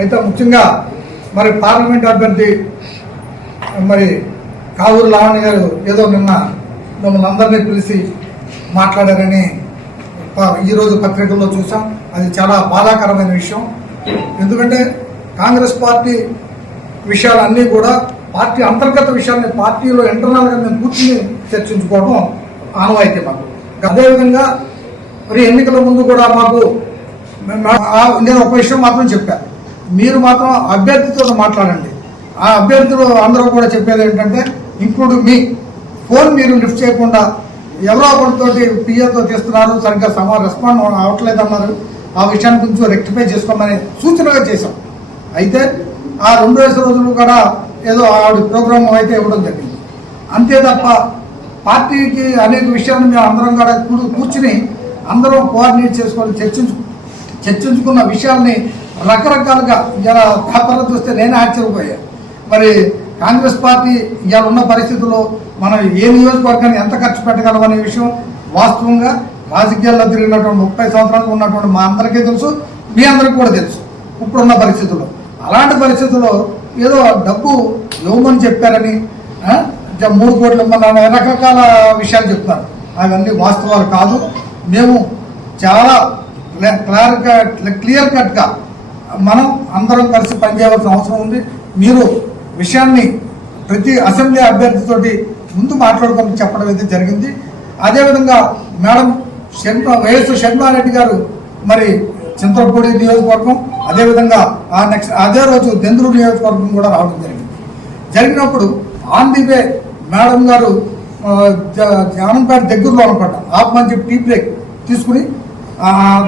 అయితే ముఖ్యంగా మరి పార్లమెంట్ అభ్యర్థి మరి కావూరు లావణ్య గారు ఏదో నిన్న మమ్మల్ని అందరినీ పిలిచి మాట్లాడారని ఈరోజు పత్రికల్లో చూసాం. అది చాలా బాధాకరమైన విషయం. ఎందుకంటే కాంగ్రెస్ పార్టీ విషయాలన్నీ కూడా పార్టీ అంతర్గత విషయాన్ని పార్టీలో ఇంటర్నల్గా మేము కూర్చుని చర్చించుకోవడం ఆనవాయితీ మాకు. అదేవిధంగా మరి ఎన్నికల ముందు కూడా మాకు నేను ఒక విషయం మాత్రం చెప్పాను, మీరు మాత్రం అభ్యర్థితో మాట్లాడండి. ఆ అభ్యర్థులు అందరూ కూడా చెప్పేది ఏంటంటే ఇంక్లూడింగ్ మీ ఫోన్ మీరు లిఫ్ట్ చేయకుండా ఎవరో ఒకరితోటి పిఏతో తీస్తున్నారు, సరిగ్గా రెస్పాండ్ అవ్వట్లేదు అన్నారు. ఆ విషయాన్ని కొంచెం రెక్టిఫై చేసుకోమని సూచనగా చేశాం. అయితే ఆ 2 రోజులు కూడా ఏదో ఆవిడ ప్రోగ్రామ్ అయితే ఇవ్వడం జరిగింది. అంతే తప్ప పార్టీకి అనేక విషయాలను మేము అందరం కూడా కూర్చుని అందరం కోఆర్డినేట్ చేసుకొని చర్చించుకున్న విషయాల్ని రకరకాలుగా ఇలా పేపర్లో చూస్తే నేనే ఆశ్చర్యపోయాను. మరి కాంగ్రెస్ పార్టీ ఇవాళ ఉన్న పరిస్థితుల్లో మనం ఏ నియోజకవర్గాన్ని ఎంత ఖర్చు పెట్టగలమనే విషయం వాస్తవంగా రాజకీయాల్లో తిరిగినటువంటి 30 సంవత్సరాలు ఉన్నటువంటి మా అందరికీ తెలుసు, మీ అందరికీ కూడా తెలుసు ఇప్పుడున్న పరిస్థితుల్లో. అలాంటి పరిస్థితుల్లో ఏదో డబ్బు ఇవ్వమని చెప్పారని 3 కోట్లు ఇవ్వమని రకరకాల విషయాలు చెప్తున్నారు. అవన్నీ వాస్తవాలు కాదు. మేము చాలా క్లియర్ కట్గా మనం అందరం కలిసి పనిచేయవలసిన అవసరం ఉంది. మీరు విషయాన్ని ప్రతి అసెంబ్లీ అభ్యర్థితోటి ముందు మాట్లాడుకొని చెప్పడం అయితే జరిగింది. అదేవిధంగా మేడం వైఎస్ షణ్మారెడ్డి గారు మరి చింతలపూడి నియోజకవర్గం, అదేవిధంగా అదే రోజు దెందులూరు నియోజకవర్గం కూడా రావడం జరిగినప్పుడు ఆన్ ది వే మేడం గారు జానంపేట దగ్గరలో అనమాట ఆపమని చెప్పి టీ బ్రేక్ తీసుకుని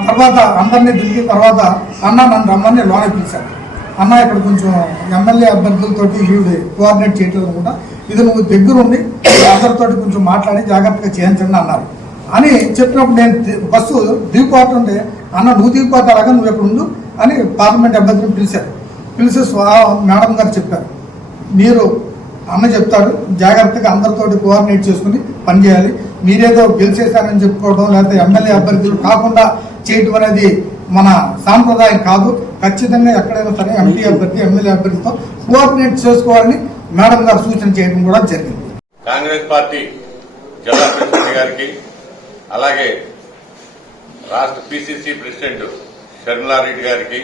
తర్వాత అందరినీ తిరిగిన తర్వాత అన్న నన్ను రమ్మని లోనే పిలిచారు. అన్న ఇక్కడ కొంచెం ఎమ్మెల్యే అభ్యర్థులతోటి ఈవిడ కోఆర్డినేట్ చేయట్లేదు అనుకుంటా, ఇది నువ్వు దగ్గరుండి అందరితో కొంచెం మాట్లాడి జాగ్రత్తగా చేయించండి అన్నారు అని చెప్పినప్పుడు నేను బస్సు దిగిపోతుంటే అన్న నువ్వు దిగిపోతే అలాగా నువ్వు ఎక్కడ ఉండు అని పార్లమెంట్ అభ్యర్థిని పిలిచారు. పిలిచి మేడం గారు చెప్పారు, మీరు అన్న చెప్తాడు జాగ్రత్తగా అందరితోటి కోఆర్డినేట్ చేసుకుని పనిచేయాలి, మీరేదో గెలిచేశారని చెప్పుకోవడం లేకపోతే ఎమ్మెల్యే అభ్యర్థులు కాకుండా చేయటం అనేది మన సాంప్రదాయం కాదు. ఖచ్చితంగా ఎక్కడైనా సరే ఎంపీ అభ్యర్థి ఎమ్మెల్యే అభ్యర్థితో కోఆర్డినేట్ చేసుకోవాలని మేడం గారు సూచన చేయడం కూడా జరిగింది. కాంగ్రెస్ పార్టీ జిల్లా ప్రెసిడెంట్ గారికి అలాగే రాష్ట్ర పిసిసి ప్రెసిడెంట్ షర్మిలారెడ్డి గారికి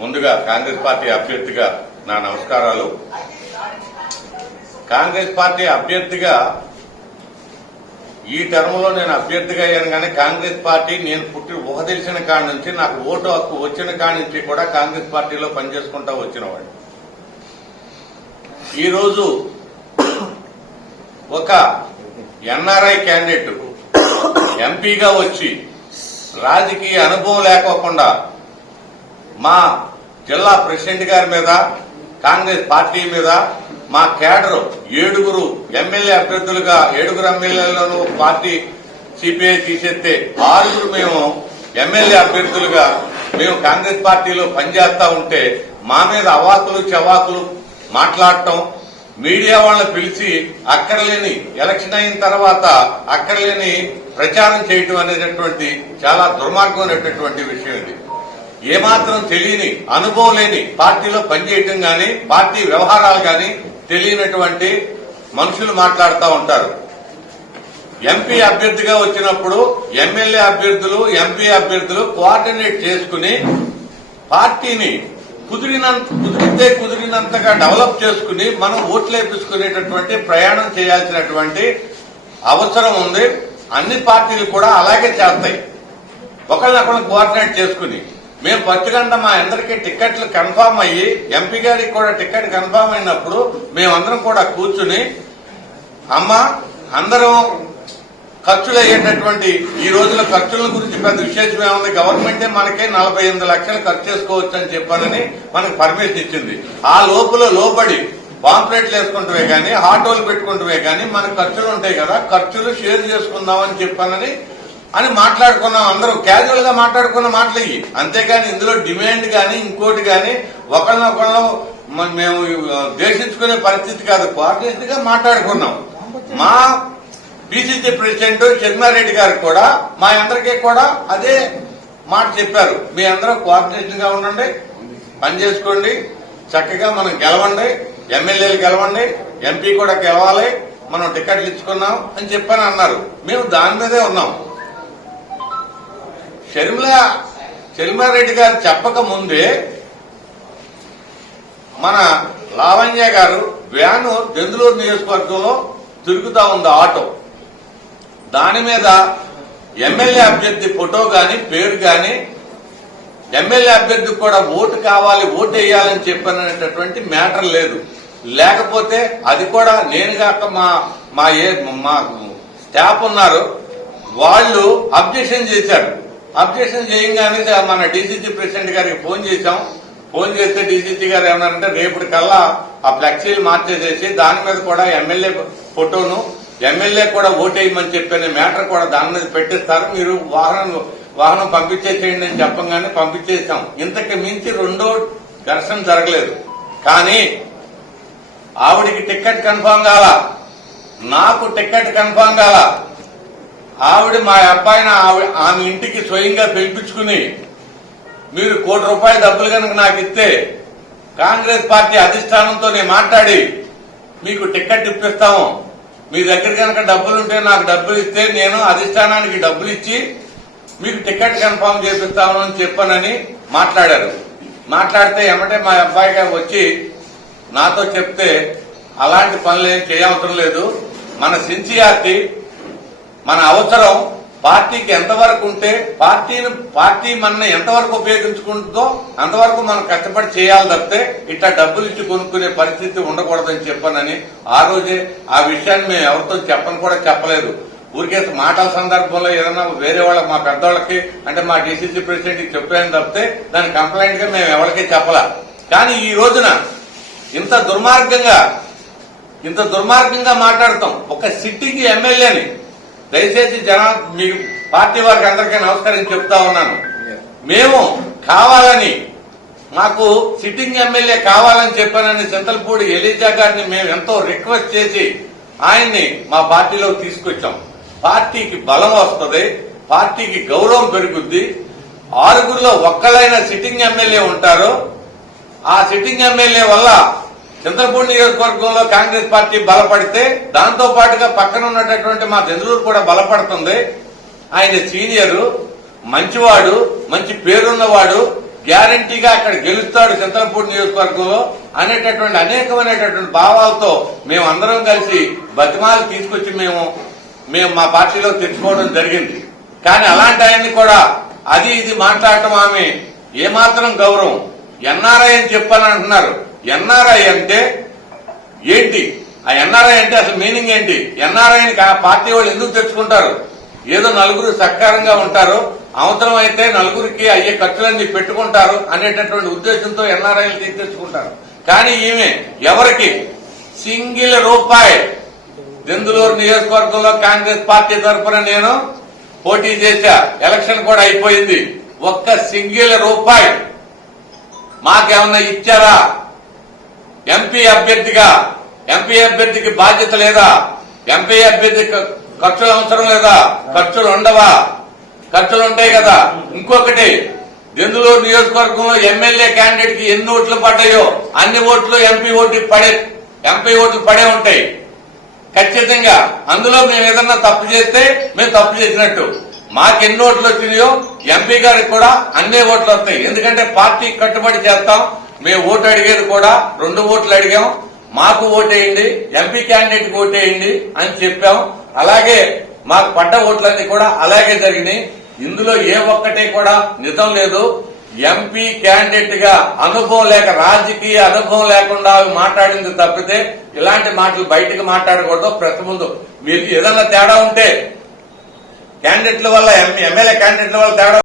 ముందుగా కాంగ్రెస్ పార్టీ అభ్యర్థిగా నా నమస్కారాలు. కాంగ్రెస్ పార్టీ అభ్యర్థిగా ఈ టర్మ్లో నేను అభ్యర్థిగా అయ్యాను, కానీ కాంగ్రెస్ పార్టీ నేను ఊహ తెలిసిన కాడి నుంచి నాకు ఓటు హక్కు వచ్చిన కాడి నుంచి కూడా కాంగ్రెస్ పార్టీలో పనిచేసుకుంటా వచ్చినవాడు. ఈరోజు ఒక ఎన్ఆర్ఐ క్యాండిడేట్ ఎంపీగా వచ్చి రాజకీయ అనుభవం లేకోకుండా మా జిల్లా ప్రెసిడెంట్ గారి మీద కాంగ్రెస్ పార్టీ మీద మా కేడర్ 7 ఎమ్మెల్యే అభ్యర్థులుగా 7 ఎమ్మెల్యేలను పార్టీ సిపిఐ తీసేస్తే 6 మేము ఎమ్మెల్యే అభ్యర్థులుగా మేము కాంగ్రెస్ పార్టీలో పనిచేస్తా ఉంటే మా మీద అవాకులు చవాకులు మాట్లాడటం, మీడియా వాళ్ళని పిలిచి అక్కర్లేని ఎలక్షన్ అయిన తర్వాత అక్కర్లేని ప్రచారం చేయటం అనేటటువంటి చాలా దుర్మార్గమైనటువంటి విషయం ఇది. ఏమాత్రం తెలియని అనుభవం లేని పార్టీలో పనిచేయటం గాని పార్టీ వ్యవహారాలు గాని తెలియనటువంటి మనుషులు మాట్లాడుతూ ఉంటారు. ఎంపీ అభ్యర్థిగా వచ్చినప్పుడు ఎమ్మెల్యే అభ్యర్థులు ఎంపీ అభ్యర్థులు కోఆర్డినేట్ చేసుకుని పార్టీని కుదిరినంతగా డెవలప్ చేసుకుని మనం ఓట్లేపించుకునేటటువంటి ప్రయాణం చేయాల్సినటువంటి అవసరం ఉంది. అన్ని పార్టీలు కూడా అలాగే చేస్తాయి, ఒకళ్ళనొకళ్ళు కోఆర్డినేట్ చేసుకుని. మేము పచ్చిగంట మా అందరికీ టికెట్లు కన్ఫామ్ అయ్యి ఎంపీ గారికి కూడా టికెట్ కన్ఫామ్ అయినప్పుడు మేమందరం కూడా కూర్చుని అందరం ఖర్చులు అయ్యేటటువంటి ఈ రోజుల ఖర్చుల గురించి పెద్ద విశేషం ఏముంది, గవర్నమెంటే మనకే 48 లక్షలు ఖర్చు చేసుకోవచ్చు అని చెప్పారని మనకు పర్మిషన్ ఇచ్చింది. ఆ లోబడి పాంప్లెట్లు వేసుకుంటువే గానీ ఆటోలు పెట్టుకుంటువే గానీ మనకు ఖర్చులు ఉంటాయి కదా, ఖర్చులు షేర్ చేసుకుందామని చెప్పానని మాట్లాడుకున్నాం. అందరూ క్యాజువల్ గా మాట్లాడుకున్న మాటలు ఇవి, అంతేగాని ఇందులో డిమాండ్ గానీ ఇంకోటి గానీ ఒకళ్ళనొకళ్ళు మేము ద్వేషించుకునే పరిస్థితి కాదు, కోఆర్డినేషన్ గా మాట్లాడుకున్నాం. మా పిసిసి ప్రెసిడెంట్ షర్మిలారెడ్డి గారు కూడా మా అందరికీ కూడా అదే మాట చెప్పారు, మీ అందరూ కోఆర్డినేషన్ గా ఉండండి, పని చేసుకోండి, చక్కగా మనం గెలవండి, ఎమ్మెల్యేలు గెలవండి, ఎంపీ కూడా గెలవాలి, మనం టికెట్లు ఇచ్చుకున్నాం అని చెప్పని అన్నారు. మేము దాని మీదే ఉన్నాం. షర్మిలారెడ్డి గారు చెప్పక ముందే మన లావణ్య గారు వ్యాను దెందులూరు నియోజకవర్గంలో తిరుగుతా ఉంది ఆటో. దాని మీద ఎమ్మెల్యే అభ్యర్థి ఫోటో గాని పేరు గాని ఎమ్మెల్యే అభ్యర్థికి కూడా ఓటు కావాలి, ఓటు వేయాలని చెప్పినటువంటి మ్యాటర్ లేదు. లేకపోతే అది కూడా నేను కాక మా స్టాఫ్ ఉన్నారు, వాళ్ళు అబ్జెక్షన్ చేశారు. అబ్జెక్షన్ చేయగానే మన డీసీసీ ప్రెసిడెంట్ గారికి ఫోన్ చేశాం. ఫోన్ చేస్తే డీసీసీ గారు ఏమన్నారంటే రేపటి కల్లా ఆ ఫ్లెక్సీలు మార్చేసేసి దాని మీద కూడా ఎమ్మెల్యే ఫోటోను ఎమ్మెల్యే కూడా ఓటేయమని చెప్పిన మ్యాటర్ కూడా దాని మీద పెట్టిస్తారు, మీరు వాహనం పంపించేసేయండి అని చెప్పగానే పంపించేసాం. ఇంతకు మించి రెండో ఘర్షణ జరగలేదు. కానీ ఆవిడికి టికెట్ కన్ఫామ్ కాల, నాకు టికెట్ కన్ఫామ్ కాల. ఆవిడ మా అబ్బాయిని ఆమె ఇంటికి స్వయంగా పిలిపించుకుని మీరు ₹1 కోటి డబ్బులు కనుక నాకు ఇస్తే కాంగ్రెస్ పార్టీ అధిష్టానంతో నేను మాట్లాడి మీకు టికెట్ ఇప్పిస్తాము, మీ దగ్గర కనుక డబ్బులుంటే నాకు డబ్బులు ఇస్తే నేను అధిష్టానానికి డబ్బులు ఇచ్చి మీకు టికెట్ కన్ఫామ్ చేపిస్తాము అని చెప్పానని మాట్లాడారు. మాట్లాడితే ఏమంటే మా అబ్బాయి గారు వచ్చి నాతో చెప్తే అలాంటి పనులు ఏం చేయవసరం లేదు, మన సిన్సియారిటీ మన అవసరం పార్టీకి ఎంతవరకు ఉంటే పార్టీ మన ఎంతవరకు ఉపయోగించుకుంటుందో అంతవరకు మనం కష్టపడి చేయాలి తప్పితే ఇట్లా డబ్బులు ఇచ్చి కొనుక్కునే పరిస్థితి ఉండకూడదని చెప్పానని ఆ రోజే ఆ విషయాన్ని మేము ఎవరితో చెప్పని కూడా చెప్పలేదు. ఊరికే మాటల సందర్భంలో ఏదైనా వేరే వాళ్ళకి మా పెద్దవాళ్ళకి అంటే మా డీసీసీ ప్రెసిడెంట్ కి చెప్పాను తప్పితే దాని కంప్లైంట్ గా మేము ఎవరికీ చెప్పలా. కానీ ఈ రోజున ఇంత దుర్మార్గంగా మాట్లాడతాం ఒక సిట్టింగ్ ఎమ్మెల్యేని. దయచేసి మీ పార్టీ వారికి అందరికీ నమస్కారం చెప్తా ఉన్నాను. మేము కావాలని మాకు సిట్టింగ్ ఎమ్మెల్యే కావాలని చెప్పానని చింతలపూడి ఎలీజా గారిని మేము ఎంతో రిక్వెస్ట్ చేసి ఆయన్ని మా పార్టీలో తీసుకొచ్చాం. పార్టీకి బలం వస్తుంది, పార్టీకి గౌరవం పెరుగుద్ది. 6గురిలో ఒక్కలైన సిట్టింగ్ ఎమ్మెల్యే ఉంటారు. ఆ సిట్టింగ్ ఎమ్మెల్యే వల్ల చింతలపూడి నియోజకవర్గంలో కాంగ్రెస్ పార్టీ బలపడితే దాంతో పాటుగా పక్కన ఉన్నటువంటి మా దెందులూరు కూడా బలపడుతుంది. ఆయన సీనియరు, మంచివాడు, మంచి పేరున్నవాడు, గ్యారంటీగా అక్కడ గెలుస్తాడు చింతలపూడి నియోజకవర్గంలో అనేటటువంటి అనేకమైనటువంటి భావాలతో మేము అందరం కలిసి బతిమాలు తీసుకొచ్చి మేము మా పార్టీలో తెచ్చుకోవడం జరిగింది. కానీ అలాంటి ఆయన్ని కూడా అది ఇది మాట్లాడటం ఆమె ఏమాత్రం గౌరవం. ఎన్ఆర్ఐ అని చెప్పని అంటున్నారు. ఎన్ఆర్ఐ అంటే ఏంటి? ఆ ఎన్ఆర్ఐ అంటే అసలు మీనింగ్ ఏంటి? ఎన్ఆర్ఐని పార్టీ వాళ్ళు ఎందుకు తెచ్చుకుంటారు? ఏదో నలుగురు సత్కారంగా ఉంటారు, అవసరం అయితే నలుగురికి అయ్యే ఖర్చులన్నీ పెట్టుకుంటారు అనేటటువంటి ఉద్దేశంతో ఎన్ఆర్ఐలు తెచ్చుకుంటారు. కానీ ఈమె ఎవరికి సింగిల్ రూపాయి దెందులూరు నియోజకవర్గంలో కాంగ్రెస్ పార్టీ తరఫున నేను పోటీ చేశా, ఎలక్షన్ కూడా అయిపోయింది. ఒక్క సింగిల్ రూపాయి మాకేమన్నా ఇచ్చారా? ఎంపీ అభ్యర్థికి బాధ్యత లేదా? ఎంపీ అభ్యర్థికి ఖర్చులు అవసరం లేదా? ఖర్చులు ఉండవా? ఖర్చులు ఉంటాయి కదా. ఇంకొకటి, దెందులూరు నియోజకవర్గంలో ఎమ్మెల్యే క్యాండిడేట్ కి ఎన్ని ఓట్లు పడ్డాయో అన్ని ఓట్లు ఎంపీ ఓట్లు పడే ఉంటాయి ఖచ్చితంగా. అందులో మేము ఏదన్నా తప్పు చేస్తే మేము తప్పు చేసినట్టు. మాకెన్ని ఓట్లు వచ్చినాయో ఎంపీ గారికి కూడా అన్నే ఓట్లు వస్తాయి. ఎందుకంటే పార్టీ కట్టుబడి చేస్తాం. మేము ఓటు అడిగేది కూడా 2 ఓట్లు అడిగాం. మాకు ఓటేయండి, ఎంపీ క్యాండిడేట్ కి ఓటేయండి అని చెప్పాం. అలాగే మాకు పడ్డ ఓట్లన్నీ కూడా అలాగే జరిగినాయి. ఇందులో ఏ ఒక్కటి కూడా నిజం లేదు. ఎంపీ క్యాండిడేట్ గా అనుభవం లేక, రాజకీయ అనుభవం లేకుండా మాట్లాడింది తప్పితే ఇలాంటి మాటలు బయటకు మాట్లాడకూడదు. ప్రతి ముందు మీరు ఏదన్నా తేడా ఉంటే క్యాండిడేట్ల వల్ల ఎమ్మెల్యే క్యాండిడేట్ల వల్ల తేడా